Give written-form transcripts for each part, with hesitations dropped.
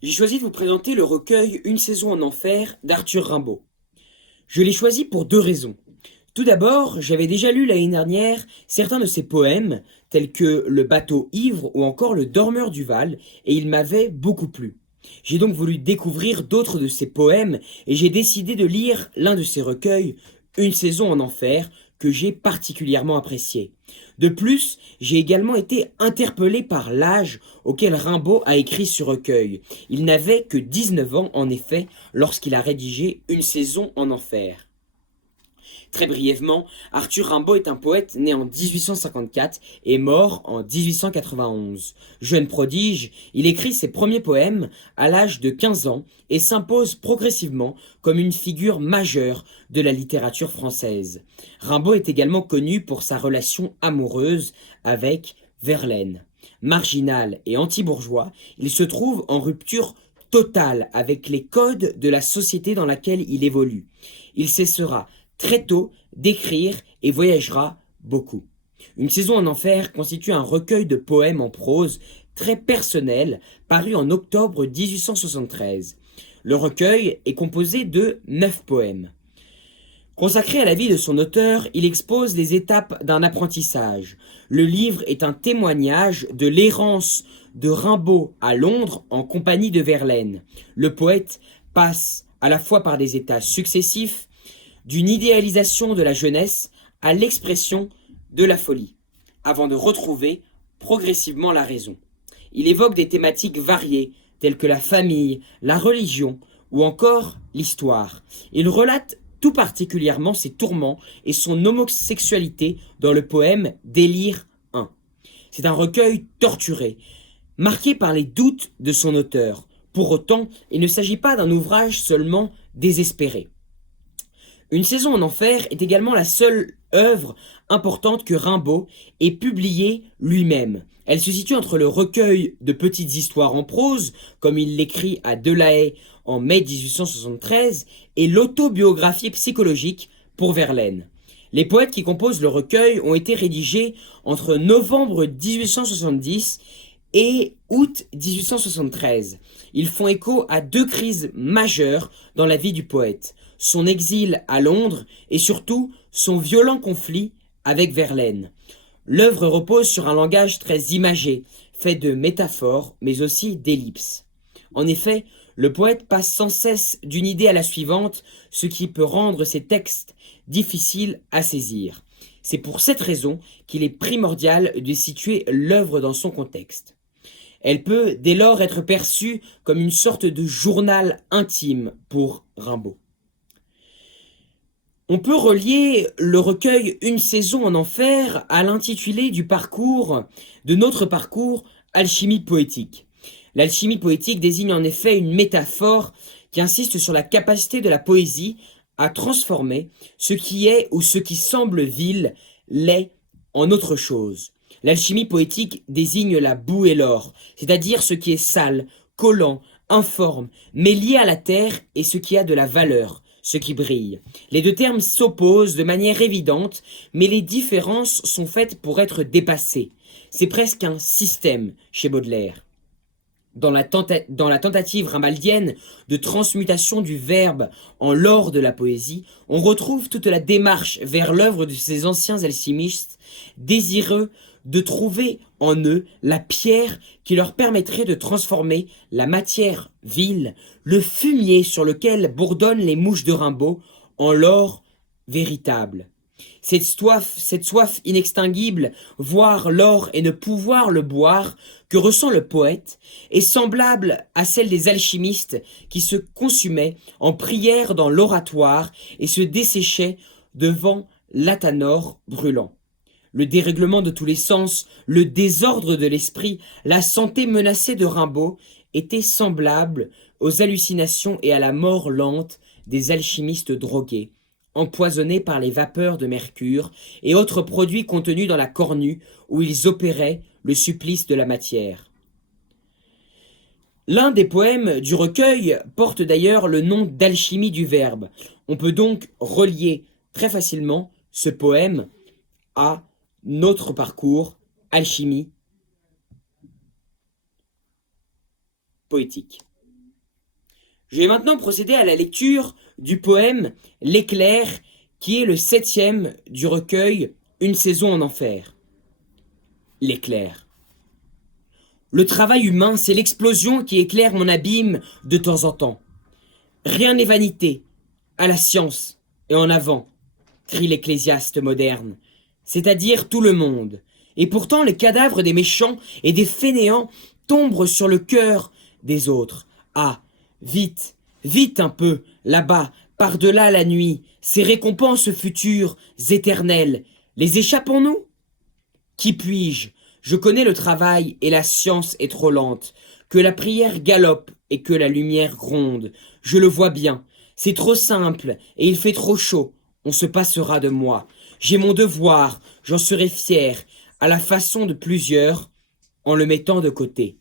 J'ai choisi de vous présenter le recueil Une saison en enfer d'Arthur Rimbaud. Je l'ai choisi pour deux raisons. Tout d'abord, j'avais déjà lu l'année dernière certains de ses poèmes, tels que Le bateau ivre ou encore Le dormeur du Val, et il m'avait beaucoup plu. J'ai donc voulu découvrir d'autres de ses poèmes et j'ai décidé de lire l'un de ses recueils, Une saison en enfer, que j'ai particulièrement apprécié. De plus, j'ai également été interpellé par l'âge auquel Rimbaud a écrit ce recueil. Il n'avait que 19 ans en effet lorsqu'il a rédigé Une saison en enfer. Très brièvement, Arthur Rimbaud est un poète né en 1854 et mort en 1891. Jeune prodige, il écrit ses premiers poèmes à l'âge de 15 ans et s'impose progressivement comme une figure majeure de la littérature française. Rimbaud est également connu pour sa relation amoureuse avec Verlaine. Marginal et anti-bourgeois, il se trouve en rupture totale avec les codes de la société dans laquelle il évolue. Il cessera très tôt d'écrire et voyagera beaucoup. Une saison en enfer constitue un recueil de poèmes en prose très personnel paru en octobre 1873. Le recueil est composé de 9 poèmes. Consacré à la vie de son auteur, il expose les étapes d'un apprentissage. Le livre est un témoignage de l'errance de Rimbaud à Londres en compagnie de Verlaine. Le poète passe à la fois par des états successifs, d'une idéalisation de la jeunesse à l'expression de la folie, avant de retrouver progressivement la raison. Il évoque des thématiques variées, telles que la famille, la religion ou encore l'histoire. Il relate tout particulièrement ses tourments et son homosexualité dans le poème Délire 1. C'est un recueil torturé, marqué par les doutes de son auteur. Pour autant, il ne s'agit pas d'un ouvrage seulement désespéré. Une saison en enfer est également la seule œuvre importante que Rimbaud ait publiée lui-même. Elle se situe entre le recueil de petites histoires en prose, comme il l'écrit à Delahaye en mai 1873, et l'autobiographie psychologique pour Verlaine. Les poètes qui composent le recueil ont été rédigés entre novembre 1870 et août 1873. Ils font écho à deux crises majeures dans la vie du poète: son exil à Londres et surtout son violent conflit avec Verlaine. L'œuvre repose sur un langage très imagé, fait de métaphores mais aussi d'ellipses. En effet, le poète passe sans cesse d'une idée à la suivante, ce qui peut rendre ses textes difficiles à saisir. C'est pour cette raison qu'il est primordial de situer l'œuvre dans son contexte. Elle peut dès lors être perçue comme une sorte de journal intime pour Rimbaud. On peut relier le recueil Une saison en enfer à l'intitulé du parcours, de notre parcours, Alchimie poétique. L'alchimie poétique désigne en effet une métaphore qui insiste sur la capacité de la poésie à transformer ce qui est ou ce qui semble vil, l'est en autre chose. L'alchimie poétique désigne la boue et l'or, c'est-à-dire ce qui est sale, collant, informe, mais lié à la terre et ce qui a de la valeur, ce qui brille. Les deux termes s'opposent de manière évidente, mais les différences sont faites pour être dépassées. C'est presque un système chez Baudelaire. Dans la tentative rimbaldienne de transmutation du verbe en l'or de la poésie, on retrouve toute la démarche vers l'œuvre de ces anciens alchimistes, désireux de trouver en eux la pierre qui leur permettrait de transformer la matière vile, le fumier sur lequel bourdonnent les mouches de Rimbaud, en l'or véritable. Cette soif inextinguible, voir l'or et ne pouvoir le boire, que ressent le poète, est semblable à celle des alchimistes qui se consumaient en prière dans l'oratoire et se desséchaient devant l'athanor brûlant. Le dérèglement de tous les sens, le désordre de l'esprit, la santé menacée de Rimbaud étaient semblables aux hallucinations et à la mort lente des alchimistes drogués, empoisonnés par les vapeurs de mercure et autres produits contenus dans la cornue où ils opéraient le supplice de la matière. L'un des poèmes du recueil porte d'ailleurs le nom d'Alchimie du Verbe. On peut donc relier très facilement ce poème à notre parcours Alchimie poétique. Je vais maintenant procéder à la lecture du poème L'éclair, qui est le 7e du recueil Une saison en enfer. L'éclair. Le travail humain, c'est l'explosion qui éclaire mon abîme de temps en temps. Rien n'est vanité, à la science et en avant, crie l'ecclésiaste moderne, c'est-à-dire tout le monde. Et pourtant les cadavres des méchants et des fainéants tombent sur le cœur des autres. Ah, vite, vite un peu, là-bas, par-delà la nuit, ces récompenses futures, éternelles, les échappons-nous? Qui puis-je? Je connais le travail et la science est trop lente, que la prière galope et que la lumière gronde. Je le vois bien, c'est trop simple et il fait trop chaud, on se passera de moi. J'ai mon devoir, j'en serai fier, à la façon de plusieurs, en le mettant de côté.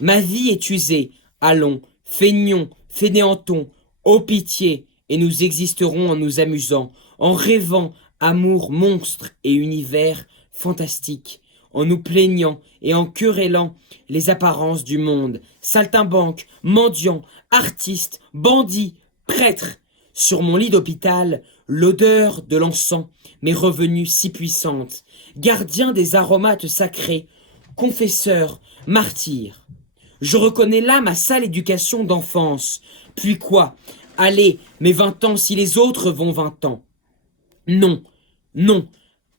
Ma vie est usée, allons, feignons, fainéantons, ô pitié, et nous existerons en nous amusant, en rêvant amour monstre et univers fantastique, en nous plaignant et en querellant les apparences du monde, saltimbanques, mendiants, artistes, bandits, prêtres. Sur mon lit d'hôpital, l'odeur de l'encens m'est revenue si puissante, gardien des aromates sacrés, confesseur, martyr. Je reconnais là ma sale éducation d'enfance. Puis quoi? Allez, mes 20 ans si les autres vont 20 ans. Non, non.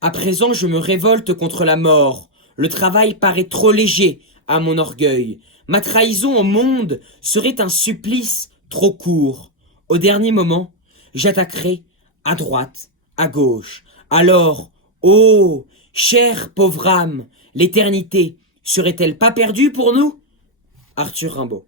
À présent je me révolte contre la mort. Le travail paraît trop léger à mon orgueil. Ma trahison au monde serait un supplice trop court. Au dernier moment, j'attaquerai à droite, à gauche. Alors, oh, chère pauvre âme, l'éternité serait-elle pas perdue pour nous? Arthur Rimbaud.